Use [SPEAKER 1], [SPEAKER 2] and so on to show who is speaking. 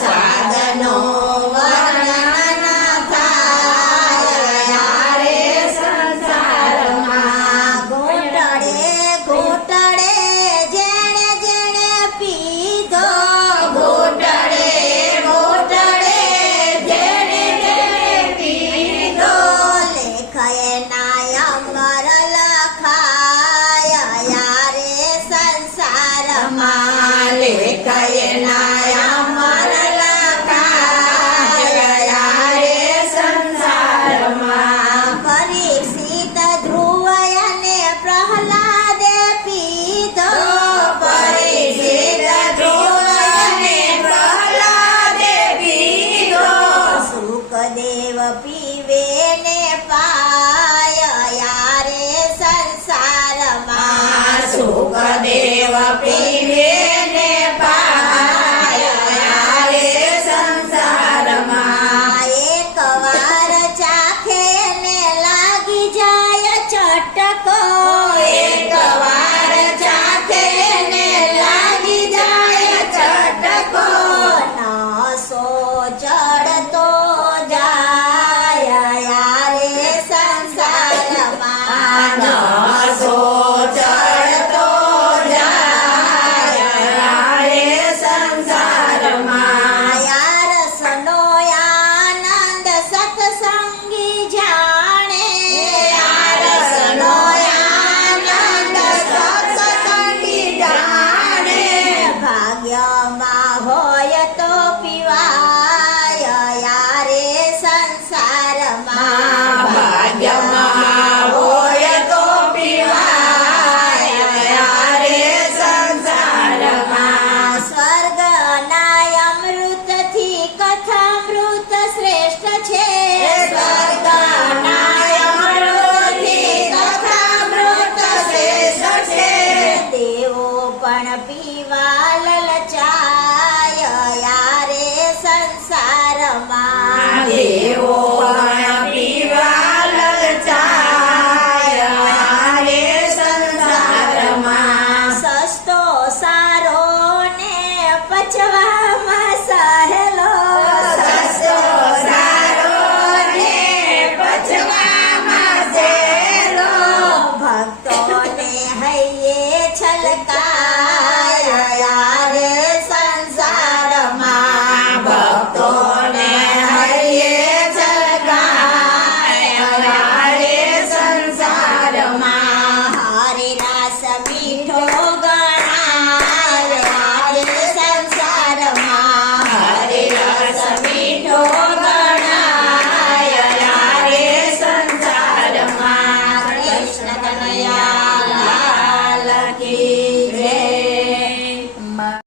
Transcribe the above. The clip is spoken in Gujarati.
[SPEAKER 1] સાધનો વર્ણન થાય
[SPEAKER 2] રે સંસારમાં
[SPEAKER 1] ઘૂંટડે ઘૂંટડે જેણે જેણે પીધો
[SPEAKER 2] ઘૂંટડે ઘૂંટડે જેણે જેણે પીધો
[SPEAKER 1] લેખએ ના અમર લખાય
[SPEAKER 2] રે deu a pena.
[SPEAKER 1] गणपीवाललचा 감사합니다.